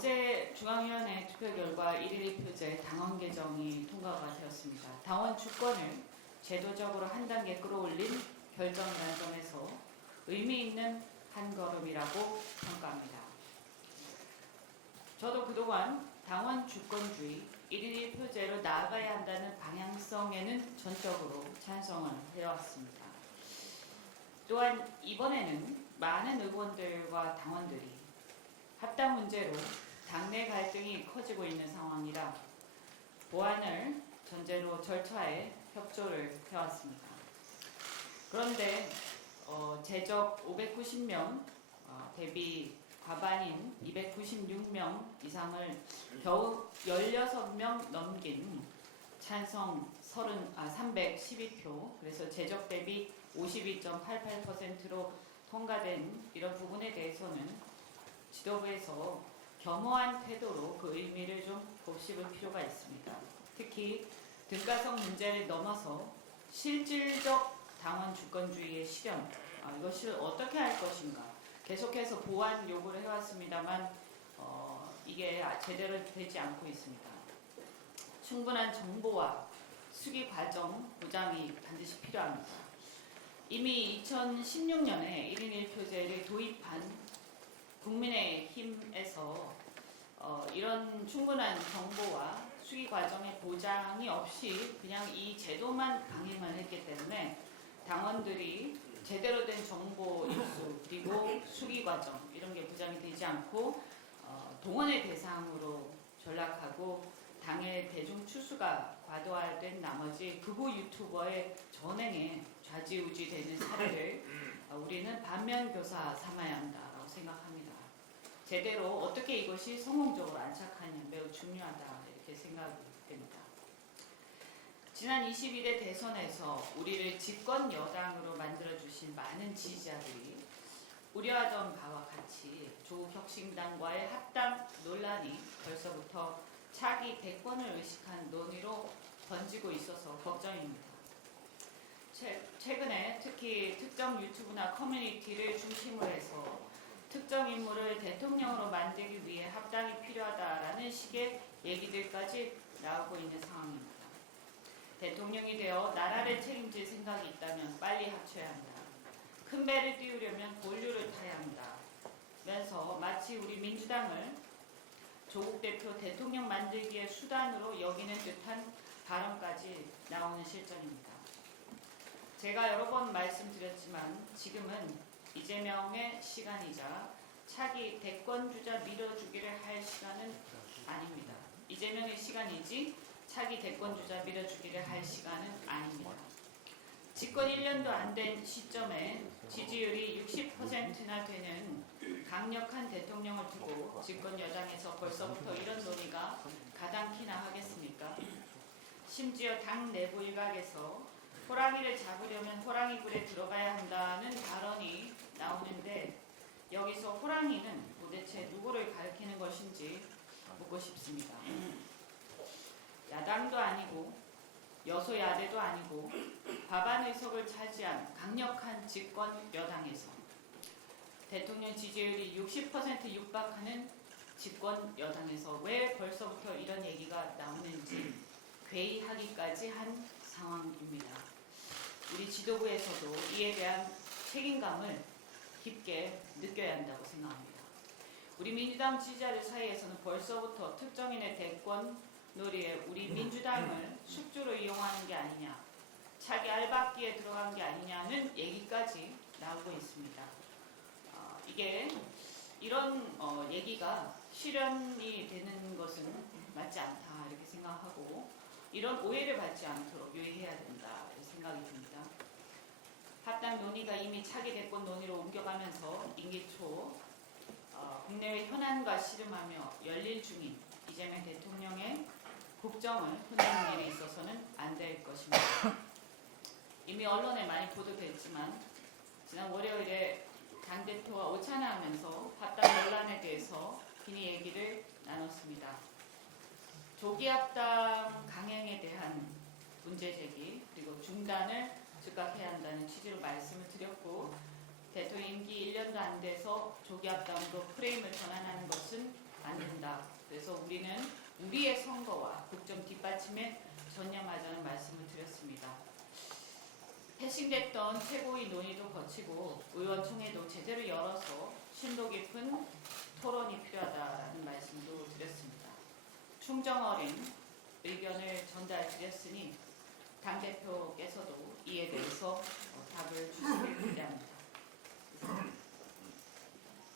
어제 중앙위원회 투표 결과 1일 1표제 당원 개정이 통과가 되었습니다. 당원 주권을 제도적으로 한 단계 끌어올린 결정이라는 점에서 의미 있는 한 걸음이라고 평가합니다. 저도 그동안 당원 주권주의 1일 1표제로 나아가야 한다는 방향성에는 전적으로 찬성을 해왔습니다. 또한 이번에는 많은 의원들과 당원들이 합당 문제로 당내 갈등이 커지고 있는 상황이라 보완을 전제로 절차에 협조를 해왔습니다. 그런데 제적 590명 대비 과반인 296명 이상을 겨우 16명 넘긴 찬성 312표, 그래서 제적 대비 52.88%로 통과된 이런 부분에 대해서는 지도부에서 겸허한 태도로 그 의미를 좀 곱씹을 필요가 있습니다. 특히 등가성 문제를 넘어서 실질적 당원 주권주의의 실현, 이것을 어떻게 할 것인가 계속해서 보완 요구를 해왔습니다만 이게 제대로 되지 않고 있습니다. 충분한 정보와 수기 과정 보장이 반드시 필요합니다. 이미 2016년에 1인 1표제를 도입한 국민의힘에서 이런 충분한 정보와 수기 과정의 보장이 없이 그냥 이 제도만 강행을 했기 때문에 당원들이 제대로 된 정보 입수 그리고 수기 과정 이런 게 보장이 되지 않고 동원의 대상으로 전락하고 당의 대중 추수가 과도화된 나머지 극우 유튜버의 전행에 좌지우지되는 사례를 우리는 반면교사 삼아야 한다라고 생각합니다. 제대로 어떻게 이것이 성공적으로 안착하냐 매우 중요하다 이렇게 생각이 됩니다. 지난 22대 대선에서 우리를 집권 여당으로 만들어주신 많은 지지자들이 우려하던 바와 같이 조국혁신당과의 합당 논란이 벌써부터 차기 대권을 의식한 논의로 번지고 있어서 걱정입니다. 최근에 특히 특정 유튜브나 커뮤니티를 중심으로 해서 특정 인물을 대통령으로 만들기 위해 합당이 필요하다라는 식의 얘기들까지 나오고 있는 상황입니다. 대통령이 되어 나라를 책임질 생각이 있다면 빨리 합쳐야 한다. 큰 배를 띄우려면 본류를 타야 한다. 면서 마치 우리 민주당을 조국 대표 대통령 만들기의 수단으로 여기는 듯한 발언까지 나오는 실정입니다. 제가 여러 번 말씀드렸지만 지금은 이재명의 시간이자 차기 대권주자 밀어주기를 할 시간은 아닙니다. 이재명의 시간이지 차기 대권주자 밀어주기를 할 시간은 아닙니다. 집권 1년도 안 된 시점에 지지율이 60%나 되는 강력한 대통령을 두고 집권 여당에서 벌써부터 이런 논의가 가당키나 하겠습니까? 심지어 당 내부 일각에서 호랑이를 잡으려면 호랑이 굴에 들어가야 한다는 발언이 나오는데 여기서 호랑이는 도대체 누구를 가리키는 것인지 묻고 싶습니다. 야당도 아니고 여소야대도 아니고 과반 의석을 차지한 강력한 집권 여당에서 대통령 지지율이 60% 육박하는 집권 여당에서 왜 벌써부터 이런 얘기가 나오는지 회의하기까지 한 상황입니다. 우리 지도부에서도 이에 대한 책임감을 깊게 느껴야 한다고 생각합니다. 우리 민주당 지지자들 사이에서는 벌써부터 특정인의 대권 놀이에 우리 민주당을 숙주로 이용하는 게 아니냐, 차기 알박기에 들어간 게 아니냐는 얘기까지 나오고 있습니다. 이게 이런 얘기가 실현이 되는 것은 맞지 않다 이렇게 생각하고 이런 오해를 받지 않도록 유의해야 된다 이렇게 생각이 듭니다. 합당 논의가 이미 차기 대권 논의로 옮겨가면서 임기 초 국내외 현안과 씨름하며 열릴 중인 이재명 대통령의 국정을 흔드는 일에 있어서는 안 될 것입니다. 이미 언론에 많이 보도됐지만 지난 월요일에 당대표가 오찬하면서 합당 논란에 대해서 긴히 얘기를 나눴습니다. 조기 합당 강행에 대한 문제제기 그리고 중단을 즉각해야 한다는 취지로 말씀을 드렸고 대통령 임기 1년도 안 돼서 조기 합당으로 프레임을 전환하는 것은 안 된다 패싱됐던 최고위 논의도 거치고 의원총회도 제대로 열어서 심도 깊은 토론이 필요하다는 말씀도 드렸습니다. 충정 어린 의견을 전달드렸으니 당대표께서도 이에 대해서 답을 주시길 기대합니다.